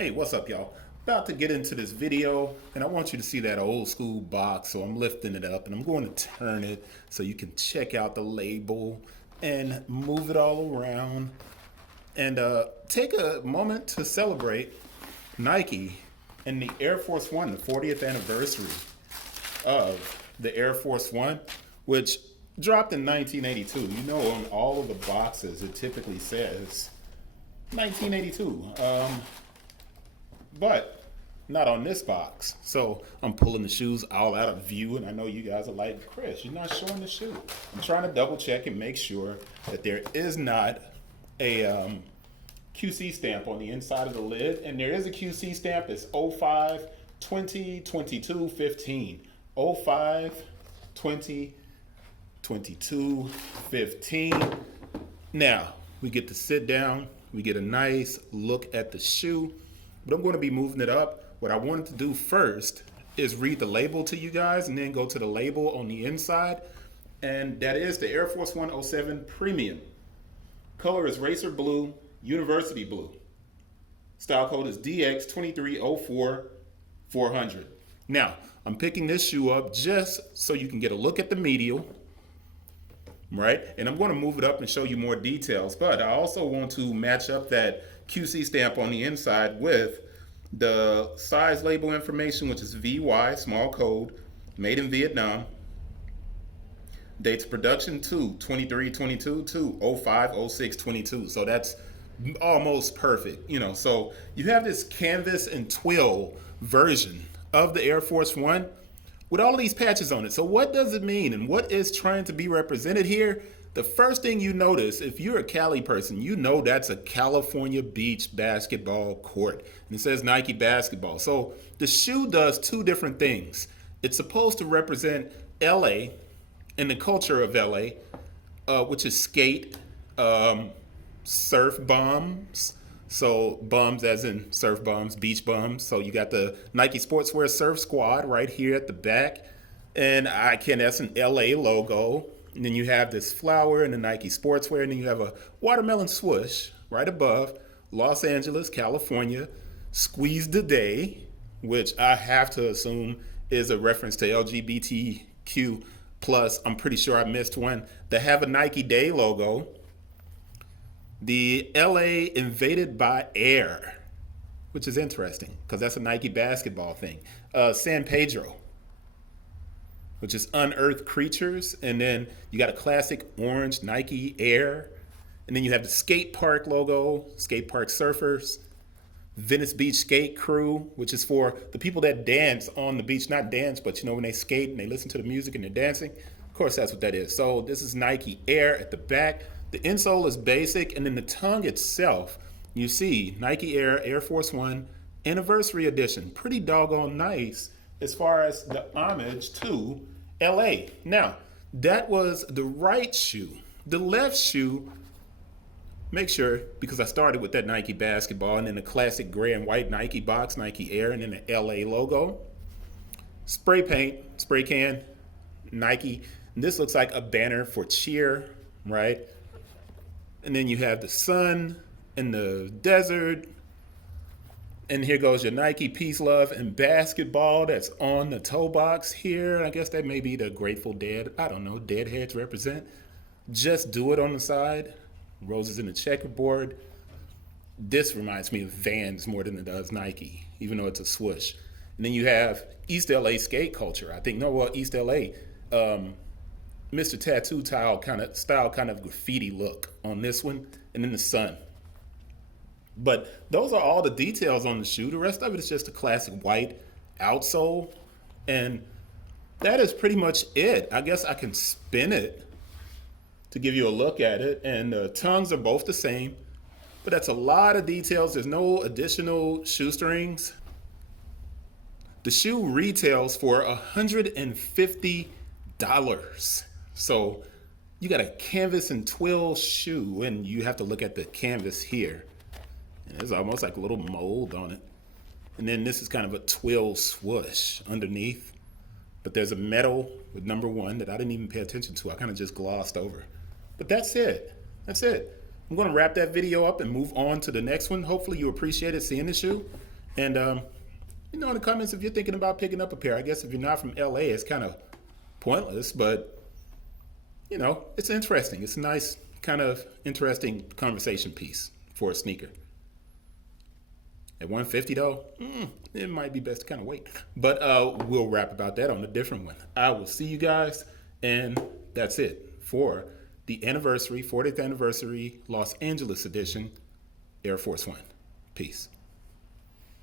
Hey, what's up, y'all? About to get into this video, and I want you to see that old school box. So I'm lifting it up, and I'm going to turn it so you can check out the label and move it all around. And take a moment to celebrate Nike and the Air Force One, the 40th anniversary of the Air Force One, which dropped in 1982. You know, on all of the boxes, it typically says 1982. But not on this box. So I'm pulling the shoes all out of view, and I know you guys are like, Chris, you're not showing the shoe. I'm trying to double check and make sure that there is not a QC stamp on the inside of the lid, and there is a QC stamp. It's 05 20 22 15. 05 20 22 15. Now we get to sit down, we get a nice look at the shoe, but I'm going to be moving it up. What I wanted to do first is read the label to you guys and then go to the label on the inside, and that is the Air Force One 07 Premium. Color is racer blue, university blue. Style code is DX2304-400. Now, I'm picking this shoe up just so you can get a look at the medial, right? And I'm going to move it up and show you more details, but I also want to match up that QC stamp on the inside with the size label information, which is VY, small code, made in Vietnam. Dates of production 2/23/22 to 05/06/22. So that's almost perfect, you know. So you have this canvas and twill version of the Air Force One with all of these patches on it. So what does it mean and what is trying to be represented here? The first thing you notice, if you're a Cali person, you know that's a California beach basketball court. And it says Nike basketball. So the shoe does two different things. It's supposed to represent LA and the culture of LA, which is skate, surf bums. So bums as in surf bums, beach bums. So you got the Nike Sportswear Surf Squad right here at the back. And that's an LA logo. And then you have this flower and the Nike Sportswear. And then you have a watermelon swoosh right above, Los Angeles, California. Squeeze the Day, which I have to assume is a reference to LGBTQ plus. I'm pretty sure I missed one. The Have a Nike Day logo. The LA Invaded by Air, which is interesting because that's a Nike basketball thing. San Pedro, which is unearthed creatures. And then you got a classic orange Nike Air. And then you have the skate park logo, skate park surfers. Venice Beach Skate Crew, which is for the people that dance on the beach. Not dance, but you know, when they skate and they listen to the music and they're dancing. Of course, that's what that is. So this is Nike Air at the back. The insole is basic, and then the tongue itself, you see Nike Air, Air Force One, Anniversary Edition. Pretty doggone nice as far as the homage to LA. Now, that was the right shoe. The left shoe, make sure, because I started with that Nike basketball and then the classic gray and white Nike box, Nike Air, and then the LA logo. Spray paint, spray can, Nike. And this looks like a banner for cheer, right? And then you have the sun and the desert. And here goes your Nike Peace, Love, and Basketball that's on the toe box here. I guess that may be the Grateful Dead. I don't know, Deadheads represent. Just Do It on the side. Roses in the checkerboard. This reminds me of Vans more than it does Nike, even though it's a swoosh. And then you have East LA skate culture. I think, no, well, East LA, Mr. Tattoo style kind of graffiti look on this one, and then the sun. But those are all the details on the shoe. The rest of it is just a classic white outsole, and that is pretty much it. I guess I can spin it to give you a look at it, and the tongues are both the same, but that's a lot of details. There's no additional shoestrings. The shoe retails for $150. So you got a canvas and twill shoe, and you have to look at the canvas here. And there's almost like a little mold on it. And then this is kind of a twill swoosh underneath. But there's a metal with number 1 that I didn't even pay attention to. I kind of just glossed over. But that's it. That's it. I'm going to wrap that video up and move on to the next one. Hopefully you appreciated seeing the shoe. And in the comments if you're thinking about picking up a pair. I guess if you're not from LA, it's kind of pointless, but it's interesting. It's a nice, kind of interesting conversation piece for a sneaker. At 150 though, it might be best to kind of wait. But we'll rap about that on a different one. I will see you guys, and that's it for the 40th anniversary Los Angeles edition Air Force One. Peace.